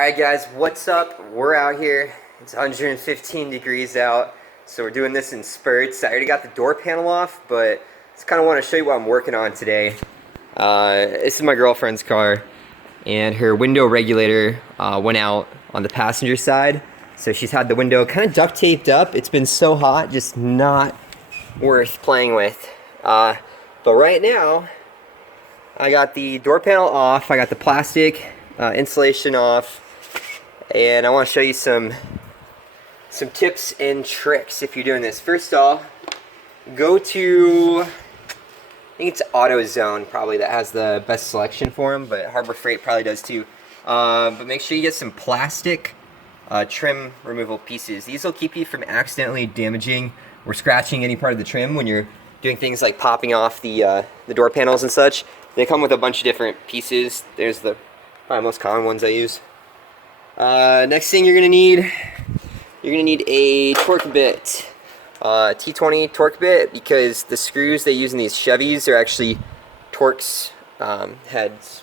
Alright guys, what's up? We're out here. It's 115 degrees out, so we're doing this in spurts. I already got the door panel off, but just kind of want to show you what I'm working on today. This is my girlfriend's car, and her window regulator went out on the passenger side. So she's had the window kind of duct taped up. It's been so hot, just not worth playing with. But right now, I got the door panel off. I got the plastic insulation off, and I want to show you some tips and tricks if you're doing this. First off, go to, I think it's AutoZone probably that has the best selection for them, but Harbor Freight probably does too. But make sure you get some plastic trim removal pieces. These will keep you from accidentally damaging or scratching any part of the trim when you're doing things like popping off the door panels and such. They come with a bunch of different pieces. There's the probably most common ones I use. Next thing you're gonna need a torque bit, T20 torque bit, because the screws they use in these Chevys are actually Torx heads.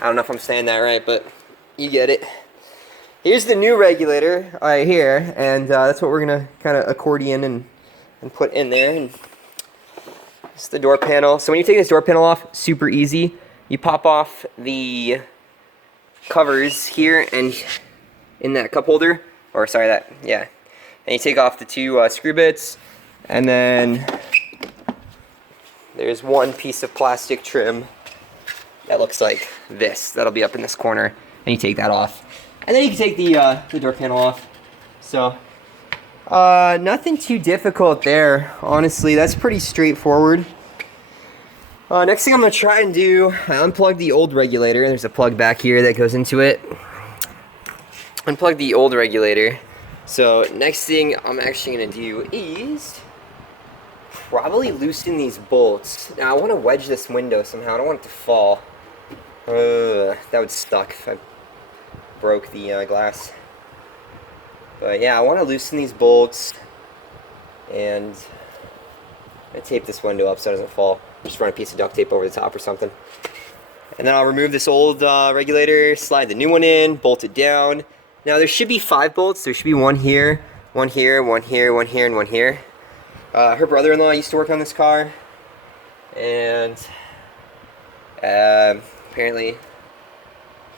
I don't know if I'm saying that right, but you get it. Here's the new regulator right here, and that's what we're gonna kind of accordion and put in there. And it's the door panel. So when you take this door panel off, super easy. You pop off the covers here and in that cup holder, or sorry, and you take off the two screw bits, and then there's one piece of plastic trim that looks like this. That'll be up in this corner, and you take that off, and then you can take the door panel off. So nothing too difficult there, honestly. That's pretty straightforward. Next thing I'm going to try and do, I unplug the old regulator. There's a plug back here that goes into it. Unplug the old regulator. So next thing I'm actually going to do is probably loosen these bolts. Now I want to wedge this window somehow. I don't want it to fall. That would suck if I broke the glass. But yeah, I want to loosen these bolts, and I tape this window up so it doesn't fall. Just run a piece of duct tape over the top or something. And then I'll remove this old regulator, slide the new one in, bolt it down. Now there should be 5 bolts. There should be one here, one here, one here, one here, and one here. Her brother-in-law used to work on this car, and apparently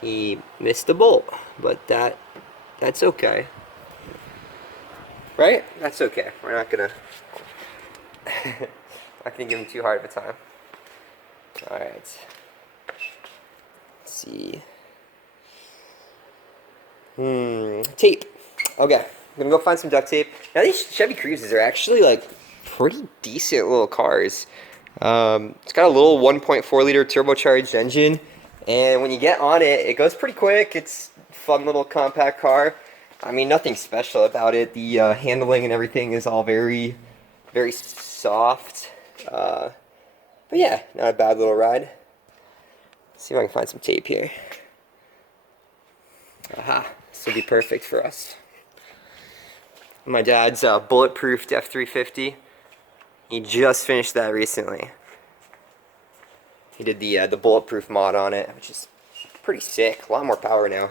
he missed a bolt, but that's okay. Right? That's okay. We're not gonna give him too hard of a time. Alright. Let's see. Tape. Okay. I'm gonna go find some duct tape. Now these Chevy Cruzes are actually like pretty decent little cars. It's got a little 1.4 liter turbocharged engine, and when you get on it, it goes pretty quick. It's a fun little compact car. I mean, nothing special about it. The handling and everything is all very, very soft. But yeah, not a bad little ride. Let's see if I can find some tape here. Aha, this will be perfect for us. My dad's bulletproofed F350. He just finished that recently. He did the bulletproof mod on it, which is pretty sick. A lot more power now.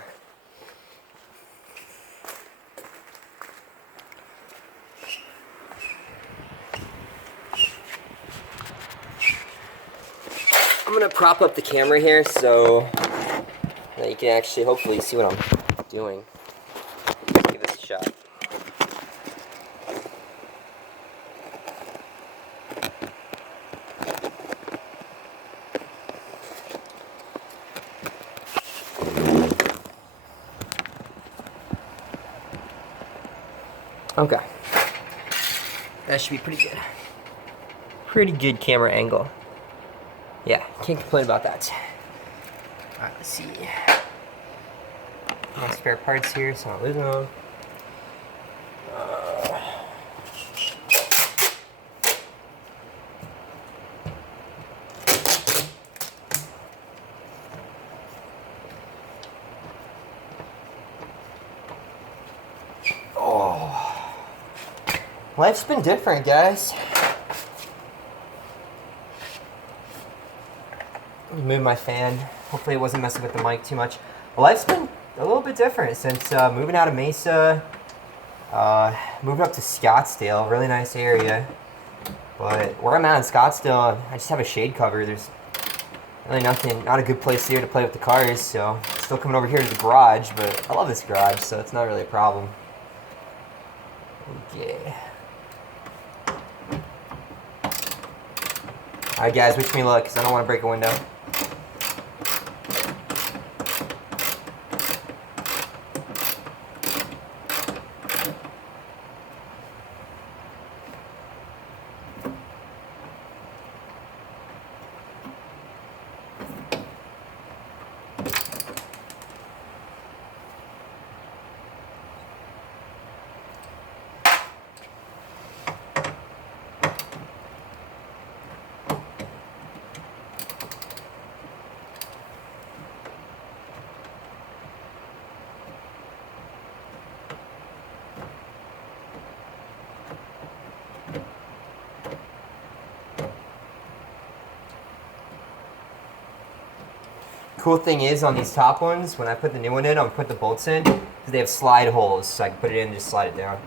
I'm going to prop up the camera here so that you can actually hopefully see what I'm doing. Give this a shot. Okay. That should be pretty good. Pretty good camera angle. Yeah, can't complain about that. Alright, let's see. No spare parts here, so I'm not losing them. Oh. Life's been different, guys. Move my fan. Hopefully it wasn't messing with the mic too much. Life's been a little bit different since moving out of Mesa, moving up to Scottsdale, really nice area. But where I'm at in Scottsdale, I just have a shade cover. There's really nothing, not a good place here to play with the cars, so still coming over here to the garage, but I love this garage, so it's not really a problem. Okay. Alright guys, wish me luck, because I don't want to break a window. Cool thing is on these top ones, when I put the new one in, I'll put the bolts in, because they have slide holes, so I can put it in and just slide it down.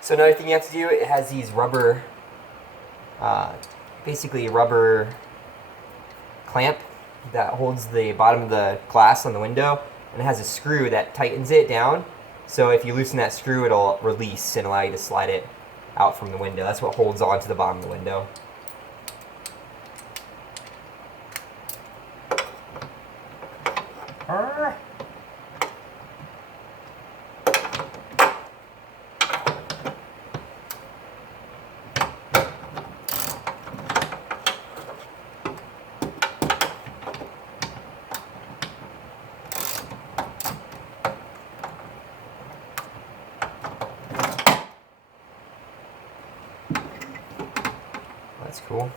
So another thing you have to do, it has these rubber, basically a rubber clamp that holds the bottom of the glass on the window, and it has a screw that tightens it down. So if you loosen that screw, it'll release and allow you to slide it out from the window. That's what holds on to the bottom of the window. That's cool.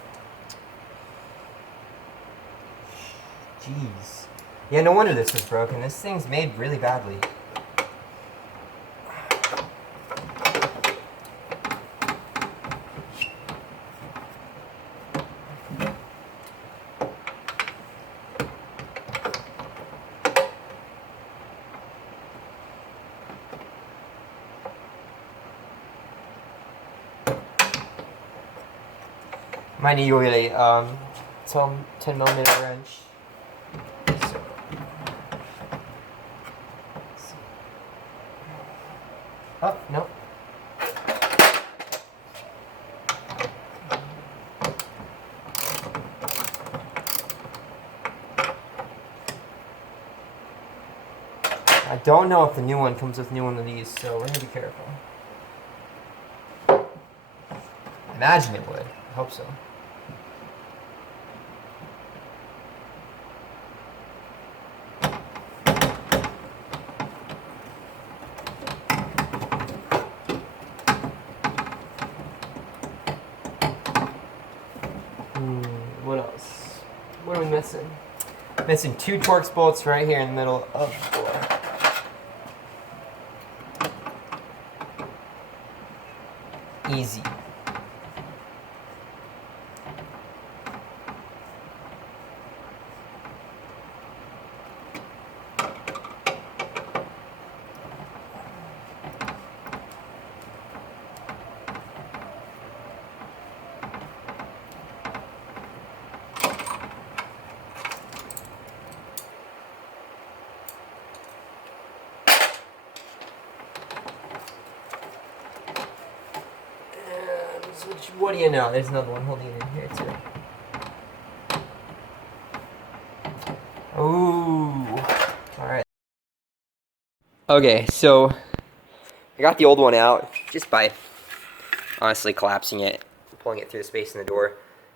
Jeez. Yeah, no wonder this was broken. This thing's made really badly. Might need really 10mm wrench. Oh, no. I don't know if the new one comes with new one of these, so we're gonna be careful. I imagine it would. I hope so. What else? What are we missing? Missing 2 Torx bolts right here in the middle of the door. Easy. What do you know? There's another one holding it in here too. Ooh. Alright. Okay, so I got the old one out just by honestly collapsing it, pulling it through the space in the door.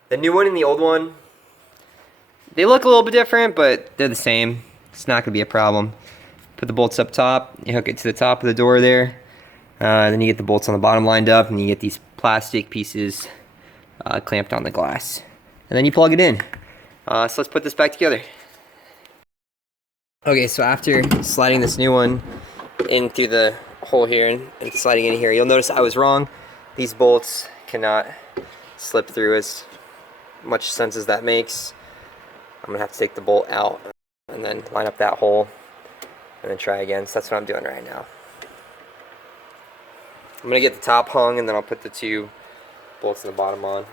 The new one and the old one, they look a little bit different, but they're the same. It's not going to be a problem. Put the bolts up top, you hook it to the top of the door there. Then you get the bolts on the bottom lined up, and you get these plastic pieces clamped on the glass. And then you plug it in. So let's put this back together. Okay, so after sliding this new one in through the hole here and sliding in here, you'll notice I was wrong. These bolts cannot slip through as much sense as that makes. I'm gonna have to take the bolt out and then line up that hole and then try again. So that's what I'm doing right now. I'm gonna get the top hung and then I'll put the two bolts in the bottom on.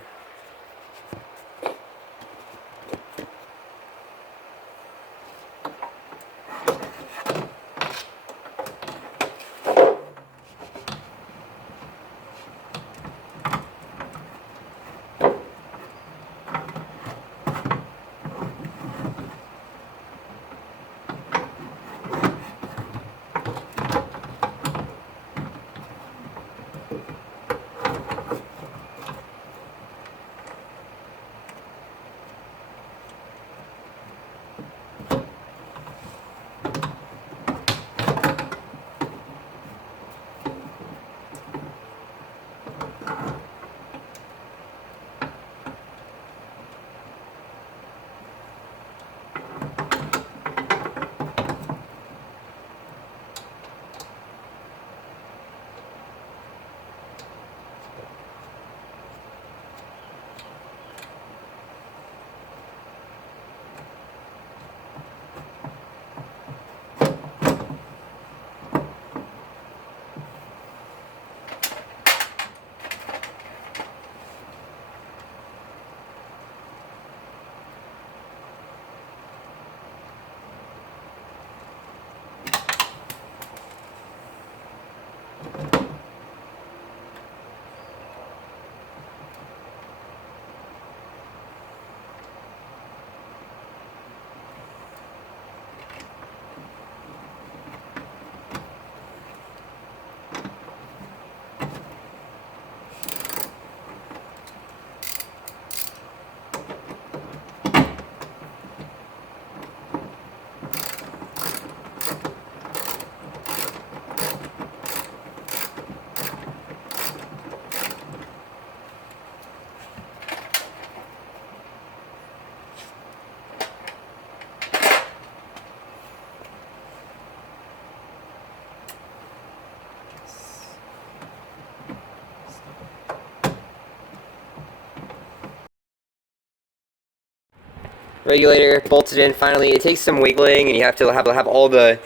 Regulator bolted in finally. It takes some wiggling and you have to have all the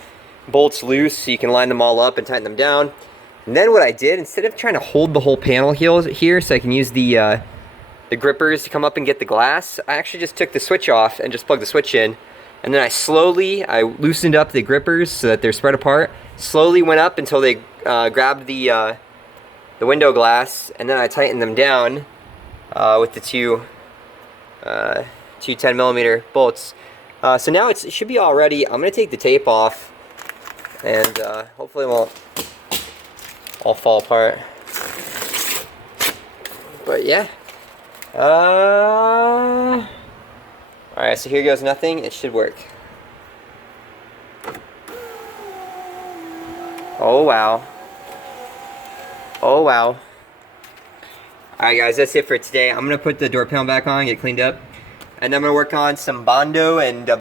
bolts loose so you can line them all up and tighten them down. And then what I did, instead of trying to hold the whole panel here so I can use the grippers to come up and get the glass, I actually just took the switch off and just plugged the switch in. And then I loosened up the grippers so that they're spread apart. Slowly went up until they grabbed the window glass, and then I tightened them down with the two 10mm bolts. So now it should be all ready. I'm going to take the tape off and hopefully it won't all fall apart. But yeah. Alright, so here goes nothing. It should work. Oh wow. Oh wow. Alright guys, that's it for today. I'm going to put the door panel back on, get cleaned up. And I'm going to work on some Bondo and